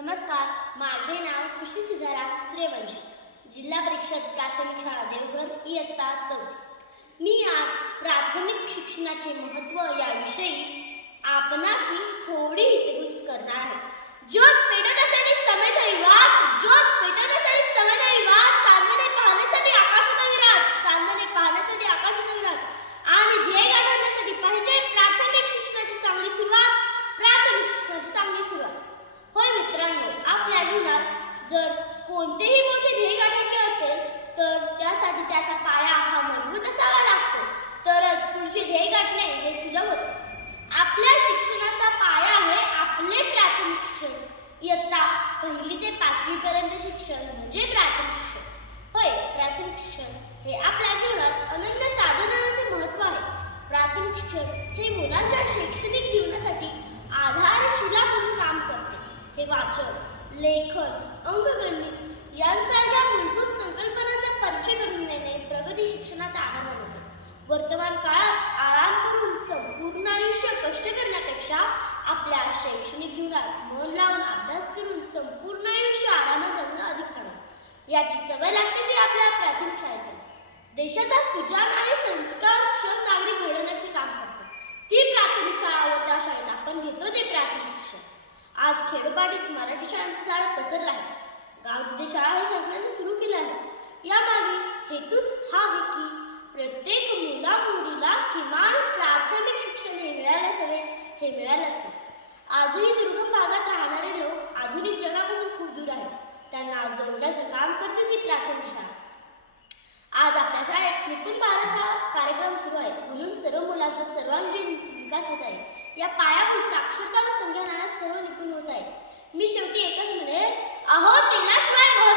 नमस्कार, माझे नाव खुशी सिद्धाराम श्रेवंशी, जिल्हा परिषद प्राथमिक शाळा देवघर इयत्ता 4. मी आज प्राथमिक शिक्षणाचे महत्त्व याविषयी आपणाशी थोडी हितगुज करणार आहे. ज्योत पेटवण्यासाठी समय दैवात, ज्योत पेटवण्यासाठी समय दैवात, चांदणे पाहण्यासाठी आकाशात विराट, चांदणे पाहण्यासाठी आकाशात विराट आणि ध्येय गाठण्यासाठी पाहिजे प्राथमिक शिक्षणाची चांगली सुरुवात, प्राथमिक शिक्षणाची चांगली सुरुवात. होय मित्रांनो, आपल्या जीवनात जर कोणतेही मोठे ध्येय गाठायचे असेल तर त्यासाठी त्याचा पाया हा मजबूत असावा लागतो, तरच पुढचे ध्येय गाठणे हे सुलभ होते. आपल्या शिक्षणाचा पाया आहे आपले प्राथमिक शिक्षण. इयत्ता 1 ते 5वी पर्यंत शिक्षण म्हणजे प्राथमिक शिक्षण. होय, प्राथमिक शिक्षण हे आपल्या जीवनात अनन्य साधनाचे महत्त्व आहे. प्राथमिक शिक्षण हे मुलांच्या शैक्षणिक जीवनासाठी आधारशिला म्हणून काम करते. हे वाचन, लेखन, अंकगणित यांसारख्या मूलभूत संकल्पनांचा परिचय करून देणे प्रगती शिक्षणाचा आधार बनवते. वर्तमान काळात आराम करून संपूर्ण आयुष्य कष्ट करण्यापेक्षा आपल्या शैक्षणिक जीवनात मन लावून अभ्यास करून संपूर्ण आयुष्य आरामात जगणं अधिक चांगलं. याची सवय लागते ती आपल्या प्राथमिक शाळेतच. देशाचा सुजाण आणि संस्कारक्षम नागरिक घडवण्याचे काम करते ती प्राथमिक शाळा व त्या शाळेत आपण घेतो ते प्राथमिक शिक्षण. आज खेडोपाडीत मराठी शाळांचं जाळं पसरलं आहे. गाव तिथे शाळा हे शासनाने सुरू केलं आहे. यामागे हेतूच हा आहे की प्रत्येक मुला-मुलीला किमान प्राथमिक शिक्षण हे मिळायलाच हवे, हे मिळायलाच हवे. आजही दुर्गम भागात राहणारे लोक आधुनिक जगापासून खूप दूर आहेत. त्यांना जोडण्याचं काम करते ती प्राथमिक शाळा. आज आपल्या शाळेत निपुण भारत हा कार्यक्रम सुरू आहे, म्हणून सर्व मुलांचा सर्वांगीण विकास होत आहे. या पायाभूत साक्षरता व संज्ञानात सर्व निपुण होत आहे. मी शेवटी एकच म्हणेन, अहो तेलाशिवाय